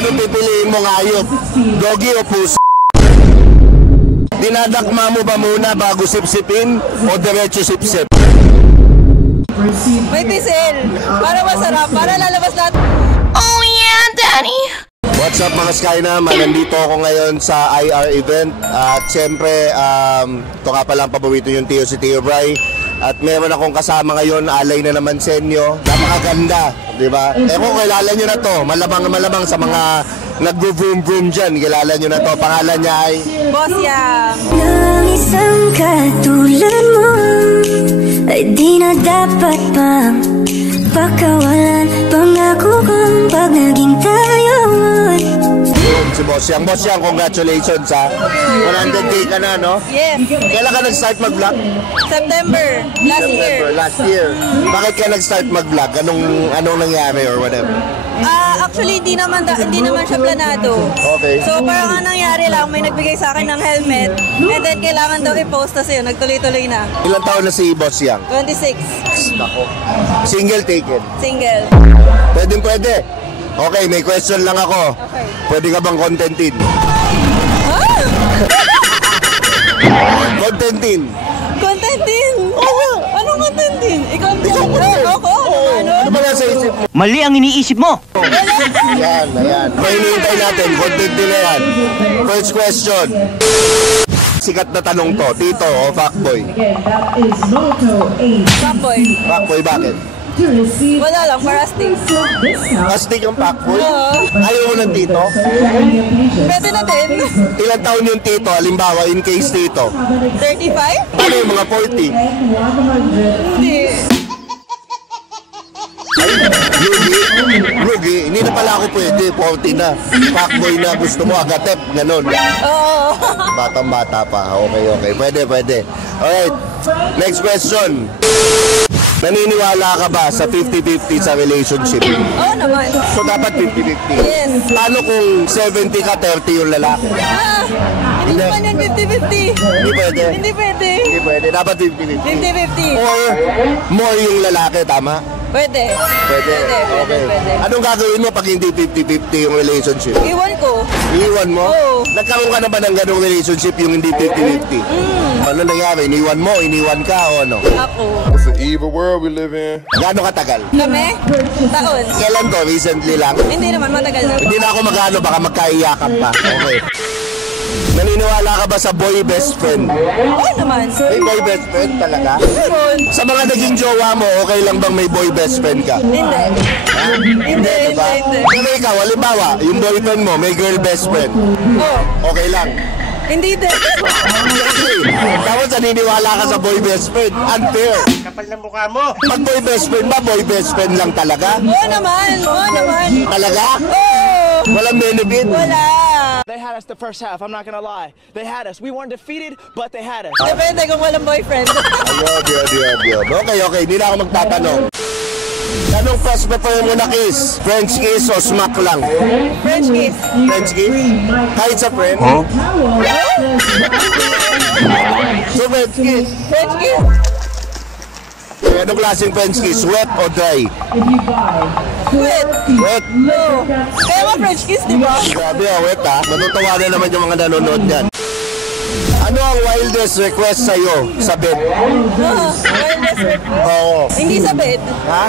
Ano pipiliin mo hayop? Doggy o puso? Dinadakma mo ba muna bago sipsipin o diretso sipsip? May tisil. Para masarap. Para lalabas lahat. Oh yeah, Daddy! What's up mga Sky naman? Nandito ako ngayon sa IR event. At siyempre, ito nga palang paborito yung Tio si Tio Bry. At meron akong kasama ngayon, alay na naman sa inyo. Napakaganda, di ba? Kung kilala nyo na to, malamang sa mga nag-vroom-vroom dyan. Kilala nyo na to, pangalan niya ay Boss Yang. Nang isang katulad mo ay di na dapat pang pakawalan. Pangako kong pag naging tayo si Boss Yang. Boss Yang, congratulations ha. 100K ka na, no? Yes. Kailan ka nag-start mag-vlog? September. Last year. Bakit ka nag-start mag-vlog? Anong nangyari or whatever? Actually, hindi naman siya planado. Okay. So, parang ang nangyari lang, may nagbigay sa akin ng helmet. And then, kailangan daw i-post. Tapos yun, nagtuloy-tuloy na. Ilang taon na si Boss Yang? 26. Nako. Single taken? Single. Pwede. Okay, may question lang ako. Okay. Pwede ka bang contentin? Ah! Contentin? Contentin? Anong contentin? Ikaw ako? Ano ba nasa isip mo? Mali ang iniisip mo! Ayan. May hinihintay natin, contentin na yan. First question. Sikat na tanong to, Tito o Fuckboy? Fuckboy. Fuckboy, bakit? Wala lang, para astig. Astig yung Fuckboy? Oo. Ayaw mo ng Tito? Pwede na din. Ilang taon yung Tito? Halimbawa, in case Tito? 35? Ano yung mga 40? Hindi. Rugi, hindi na pala ako pwede, 40 na. Fuckboy na, gusto mo agatep, ganun. Oo. Batang-bata pa, okay. Pwede. Alright, next question. Naniniwala ka ba sa 50-50 sa relationship? Oo naman. So dapat 50-50? Yes. Paano kung 70 ka, 30 yung lalaki? Hindi naman yan 50-50. Hindi pwede? Hindi pwede. Hindi pwede, dapat 50-50. 50-50. Or more yung lalaki, tama? Pwede. Pwede. Okay. Anong gagawin mo pag hindi 50-50 yung relationship? Iwan ko. Iiwan mo? Oo. Nagkaroon ka na ba ng ganong relationship yung hindi 50-50? Ano nangyari? Iniwan ka o ano? Ako. It's an evil world we live in. Gaano katagal? Kami? Taon. Kailan to? Recently lang? Hindi naman, matagal na. Hindi na ako magano, baka magkaiyakan pa. Okay. Naniniwala ka ba sa boy best friend? Oo naman. May boy best friend talaga? Meron. Sa mga naging jowa mo, okay lang bang may boy best friend ka? Hindi. Hindi. Pero ikaw, halimbawa, yung boyfriend mo, may girl best friend. Oo. Okay lang. Hindi din. Tapos naniniwala ka sa boy best friend. Unfair. Kapal ng mukha mo! Pag boy best friend ba, boy best friend lang talaga? Oo naman. Talaga? Oo. Walang benefit? Wala. They had us the first half, I'm not gonna lie. They had us. We weren't defeated, but they had us. Depende kung walang boyfriend. Ayun. Okay. Hindi na ako magtatanong. Anong first prefer mo na kiss? French kiss o smack lang? French kiss. French kiss? Kahit sa friend? So French kiss? French kiss. Anong klaseng French kiss? Wet o dry? Wet. Wet? Oo. Kaya mo French kiss, di ba? Grabe wet ha. Matutuwa na naman yung mga nanonood yan. Ano ang wildest request sa'yo sa bed? Wildest request. Oo. Hindi sa bed. Ha?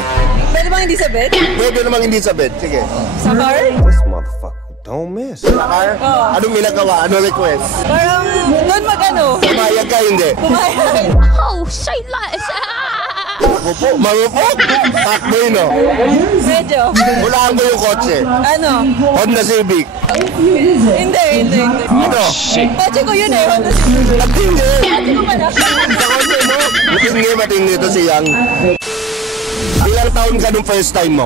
Pwede bang hindi sa bed? Pwede namang hindi sa bed. Sige. Sa car? This motherfucker don't miss. Sa car? Oo. Anong ginagawa? Anong request? Parang doon mag-ano? Pumayag ka, hindi? Pumayag. Oh, say less! Ako po, marupok. Fuckboy, no? Medyo. Hulaan ko yung kotse. Ano? Honda Civic. Hindi. Ano? Kotse ko yun eh. Matindi. Kotse ko pala. Sa kotse mo? Matindi ito si Yang. Ilang taon ka nung first time mo?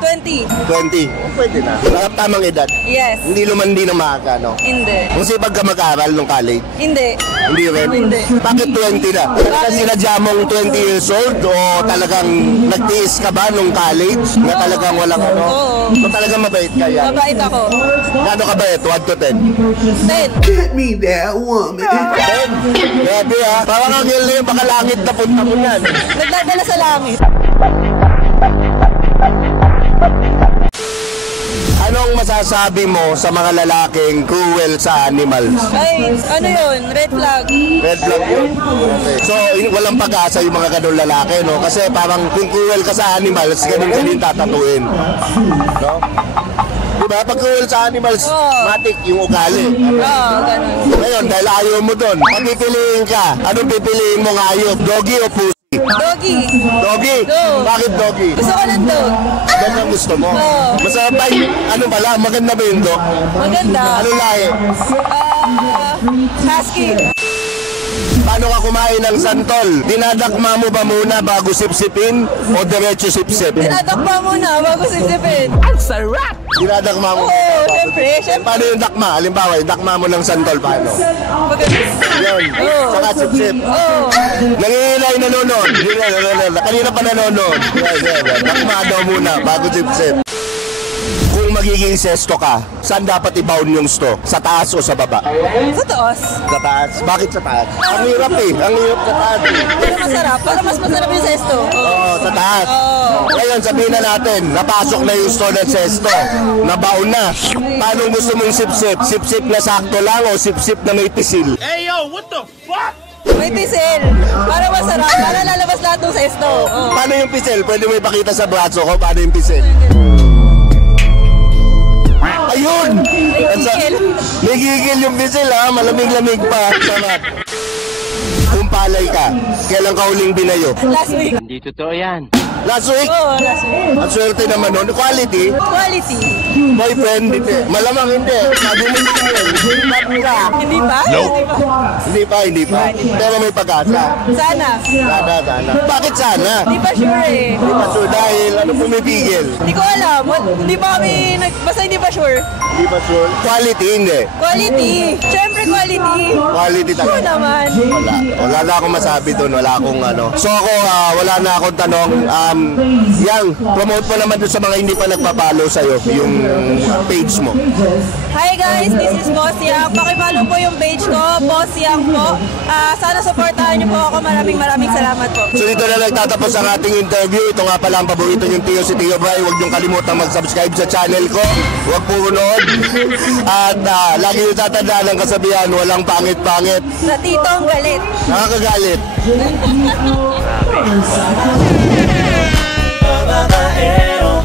20. 20. Pwede na. Tamang edad. Yes. Hindi lumandi na maaga, no? Hindi. Kung sipag ka mag-aral nung college? Hindi. Hindi rin? Hindi. Bakit 20 na? Talagang sinadya mong 20 years old o talagang nagtiis ka ba nung college na talagang walang ano? Oo. O talagang mabait ka yan? Mabait ako. Gano'n ka bait? 1 to 10? 10. Get me that woman. 10? Grabe ha. Parang ang hil na yung baka langit na punta mo yan. Nagdadala sa langit. Anong masasabi mo sa mga lalaking cruel sa animals? Ay, ano yun? Red flag. Red flag yun. Okay. So, walang pag-asa yung mga ganun lalaki, no? Kasi parang kung cruel ka sa animals, ganun ka din tatatuin. No? Diba? Pag cruel sa animals, matik yung ugali. Oo, ganun. Ngayon, dahil ayaw mo dun, pagpipiliin ka, anong pipiliin mo hayop? Doggy o pussy? Doggy. Doggy? Go. Bakit doggy? Gusto ko ng dog. Yan ang gusto mo? Oo. Masarap ba yung, ano pala, maganda ba yung dog? Maganda. Anong lahi? Husky. Paano ka kumain ng santol? Dinadakma mo ba muna bago sipsipin o diretso sipsip? Tinadakpa muna bago sipsipin. Dinadakma mo. Oo, syempre. Paano yung dakma? Halimbawa, yung dakma mo ng santol, paano? Maganda. Yun. Oo. Saka sipsip. Oo. Nangihilay nanonood. Kanina pa nanonood. Yan. Dakma daw muna bago sipsip. Kung magiging sesto ka, saan dapat i-bound yung sto? Sa taas o sa baba? Sa taas. Sa taas. Bakit sa taas? Ang hirap eh. Ang hirap sa taas eh. Pero masarap. Para mas masarap yung sesto. Oo, sa taas. Oo. Ngayon, sabihin na natin, napasok na yung store ng sesto. Nabaon na. Paano gusto mong sip-sip? Sip-sip na sakto lang o sip-sip na may pisil? May pisil. Para masarap. Para lalabas lahat ng sesto. Oo. Paano yung pisil? Pwede mo ipakita sa braso ko paano yung pisil? Ayun! May gigil yung pisil ha. Malamig-lamig pa. Sarap. Kung palay ka, kailan ka huling binayo? Last week. Hindi totoo yan. Last week? Oo, last week. Ang swerte naman nun. Quality? Quality. Boyfriend? Hindi. Malamang hindi. Sabi mo hindi yun. Hindi ka. Hindi pa? Hindi pa. Hindi pa. Pero may pag-asa. Sana. Sana. Bakit sana? Hindi pa sure eh. Hindi pa sure dahil ano pumipigil? Hindi ko alam. Hindi pa kami basta hindi pa sure. Hindi pa sure? Quality, hindi. Quality. Siyempre quality. Quality Oo talaga. naman. Wala na akong masabi doon. Wala akong ano. So ako, wala na akong tanong. Yang, promote mo naman doon sa mga hindi pa nagpa-follow sa'yo, yung page mo. Hi guys, this is Boss Yang. Pakipollow po yung page ko, Boss Yang po. Sana supportahan niyo po ako. Maraming salamat po. So dito na nagtatapos ang ating interview. Ito nga pala ang paborito yung Tio, si Tio Bray. Huwag niyong kalimutan mag-subscribe sa channel ko. Huwag po unood. At lagi yung tatandaan ng kasabihan, walang pangit-pangit. Sa titong galit. Nakakagalit. Babaero